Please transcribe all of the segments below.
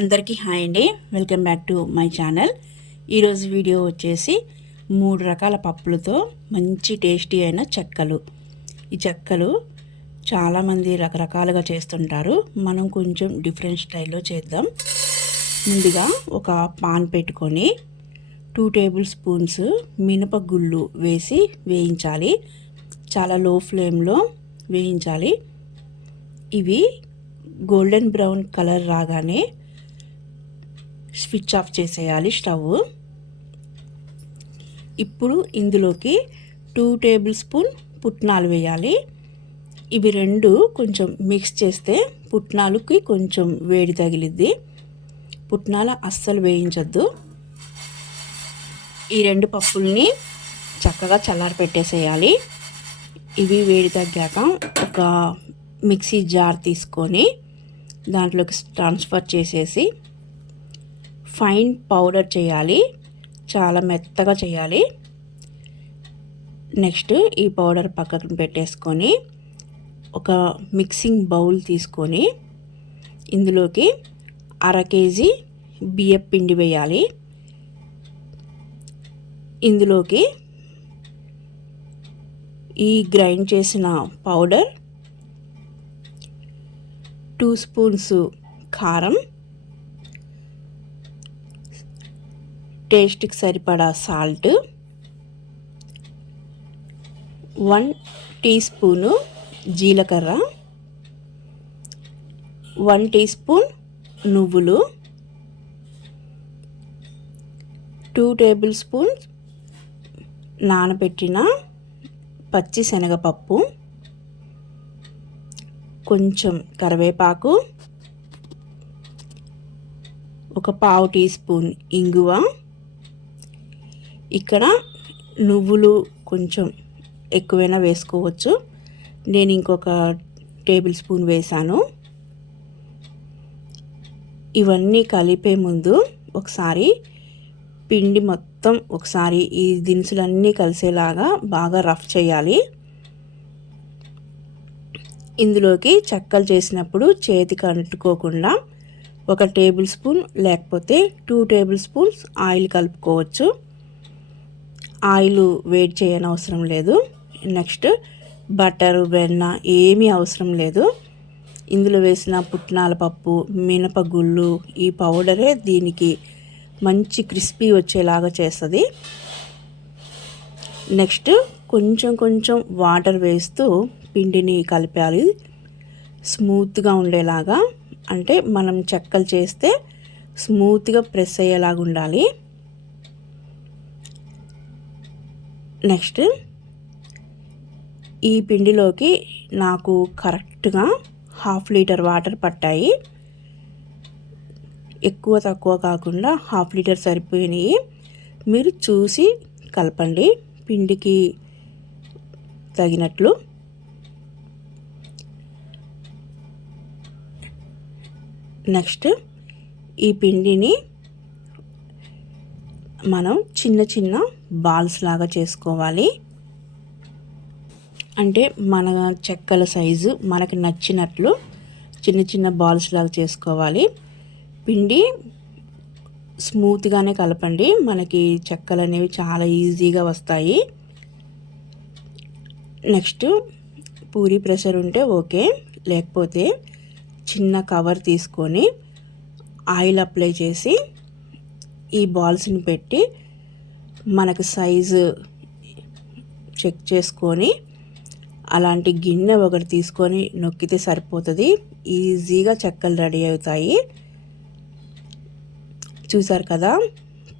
అందరికీ హాయ్ అండి. Welcome back to my channel. ఈరోజు వీడియో వచ్చేసి 3 రకాల పప్పులతో మంచి టేస్టీ అయిన చెక్కలు. ఈ చెక్కలు చాలామంది రకరకాలుగా చేస్తుంటారు. మనం కొంచెం డిఫరెంట్ స్టైల్లో చేద్దాం. ముందుగా ఒక పాన్ పెట్టుకొని 2 టేబుల్ స్పూన్స్ మినపగుళ్ళు వేసి వేయించాలి. చాలా లో ఫ్లేమ్లో వేయించాలి. ఇవి గోల్డెన్ బ్రౌన్ కలర్ రాగానే స్విచ్ ఆఫ్ చేసేయాలి స్టవ్. ఇప్పుడు ఇందులోకి 2 టేబుల్ స్పూన్ పుట్నాలు వేయాలి. ఇవి రెండు కొంచెం మిక్స్ చేస్తే పుట్నాలకి కొంచెం వేడి తగిలిద్ది. పుట్నాలు అస్సలు వేయించొద్దు. ఈ 2 పప్పుల్ని చక్కగా చల్లారి పెట్టేసేయాలి. ఇవి వేడి తగ్గాక ఒక మిక్సీ జార్ తీసుకొని దాంట్లోకి ట్రాన్స్ఫర్ చేసేసి ఫైన్ పౌడర్ చేయాలి. చాలా మెత్తగా చేయాలి. నెక్స్ట్ ఈ పౌడర్ పక్కన పెట్టేసుకొని ఒక మిక్సింగ్ బౌల్ తీసుకొని ఇందులోకి 1/2 కేజీ బియ్యం పిండి వేయాలి. ఇందులోకి ఈ గ్రైండ్ చేసిన పౌడర్, 2 స్పూన్స్ కారం, టేస్ట్కి సరిపడా సాల్ట్, 1 టీ స్పూను జీలకర్ర, 1 టీ స్పూన్ నువ్వులు, 2 టేబుల్ స్పూన్స్ నానబెట్టిన పచ్చి శనగపప్పు, కొంచెం కరివేపాకు, ఒక 1/2 టీ స్పూన్ ఇంగువ. ఇక్కడ నువ్వులు కొంచెం ఎక్కువైనా వేసుకోవచ్చు. నేను ఇంకొక టేబుల్ స్పూన్ వేసాను. ఇవన్నీ కలిపే ముందు ఒకసారి పిండి మొత్తం ఒకసారి ఈ దినుసులన్నీ కలిసేలాగా బాగా రఫ్ చేయాలి. ఇందులోకి చెక్కలు చేసినప్పుడు చేతికి అంటుకోకుండా 1 టేబుల్ స్పూన్ లేకపోతే 2 టేబుల్ స్పూన్స్ ఆయిల్ కలుపుకోవచ్చు. ఆయిల్ వేడి చేయనవసరం లేదు. నెక్స్ట్ బటర్, వెన్న ఏమీ అవసరం లేదు. ఇందులో వేసిన పుట్నాల పప్పు, మినపగుళ్ళు, ఈ పౌడరే దీనికి మంచి క్రిస్పీ వచ్చేలాగా చేస్తుంది. నెక్స్ట్ కొంచెం కొంచెం వాటర్ వేస్తూ పిండిని కలిపాలి. స్మూత్గా ఉండేలాగా, అంటే మనం చెక్కలు చేస్తే స్మూత్గా ప్రెస్ అయ్యేలాగా ఉండాలి. నెక్స్ట్ ఈ పిండిలోకి నాకు కరెక్ట్గా 1/2 లీటర్ వాటర్ పట్టాయి. ఎక్కువ తక్కువ కాకుండా 1/2 లీటర్ సరిపోయినాయి. మీరు చూసి కలపండి పిండికి తగినట్లు. నెక్స్ట్ ఈ పిండిని మనం చిన్న చిన్న బాల్స్ లాగా చేసుకోవాలి. అంటే మన చెక్కల సైజు మనకు నచ్చినట్లు చిన్న చిన్న బాల్స్ లాగా చేసుకోవాలి. పిండి స్మూత్గానే కలపండి. మనకి చెక్కలు అనేవి చాలా ఈజీగా వస్తాయి. నెక్స్ట్ పూరీ ప్రెషర్ ఉంటే ఓకే, లేకపోతే చిన్న కవర్ తీసుకొని ఆయిల్ అప్లై చేసి ఈ బాల్స్ని పెట్టి మనకు సైజు చెక్ చేసుకొని అలాంటి గిన్నె ఒకటి తీసుకొని నొక్కితే సరిపోతుంది. ఈజీగా చెక్కలు రెడీ అవుతాయి. చూసారు కదా,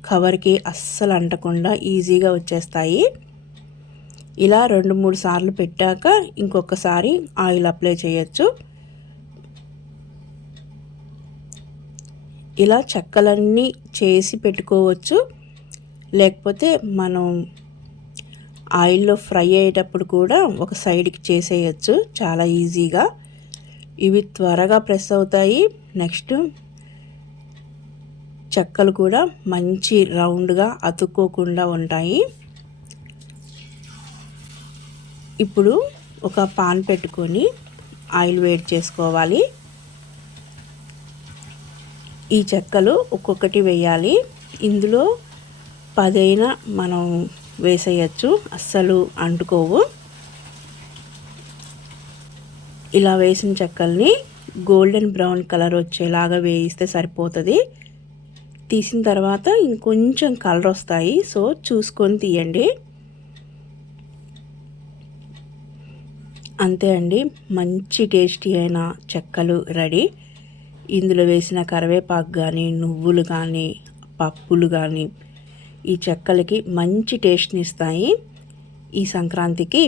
కవర్కి అస్సలు అంటకుండా ఈజీగా వచ్చేస్తాయి. ఇలా 2-3 సార్లు పెట్టాక ఇంకొకసారి ఆయిల్ అప్లై చేయొచ్చు. ఇలా చెక్కలన్నీ చేసి పెట్టుకోవచ్చు. లేకపోతే మనం ఆయిల్లో ఫ్రై అయ్యేటప్పుడు కూడా ఒక సైడ్కి చేసేయచ్చు చాలా ఈజీగా. ఇవి త్వరగా ప్రెస్ అవుతాయి. నెక్స్ట్ చెక్కలు కూడా మంచి రౌండ్గా అతుక్కోకుండా ఉంటాయి. ఇప్పుడు ఒక పాన్ పెట్టుకొని ఆయిల్ వేడి చేసుకోవాలి. ఈ చెక్కలు ఒక్కొక్కటి వేయాలి. ఇందులో 10 అయినా మనం వేసేయచ్చు, అస్సలు అంటుకోవు. ఇలా వేసిన చెక్కల్ని గోల్డెన్ బ్రౌన్ కలర్ వచ్చేలాగా వేయిస్తే సరిపోతుంది. తీసిన తర్వాత ఇంకొంచెం కలర్ వస్తాయి, సో చూసుకొని తీయండి. అంతే అండి, మంచి టేస్టీ అయిన చెక్కలు రెడీ. ఇందులో వేసిన కరివేపాకు కానీ, నువ్వులు కానీ, పప్పులు కానీ ఈ చెక్కలకి మంచి టేస్ట్ని ఇస్తాయి. ఈ సంక్రాంతికి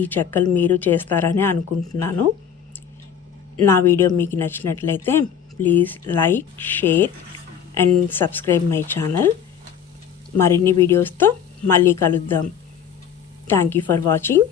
ఈ చెక్కలు మీరు చేస్తారని అనుకుంటున్నాను. నా వీడియో మీకు నచ్చినట్లయితే please like, share and subscribe my channel. మరిన్ని వీడియోస్తో మళ్ళీ కలుద్దాం. Thank you for watching.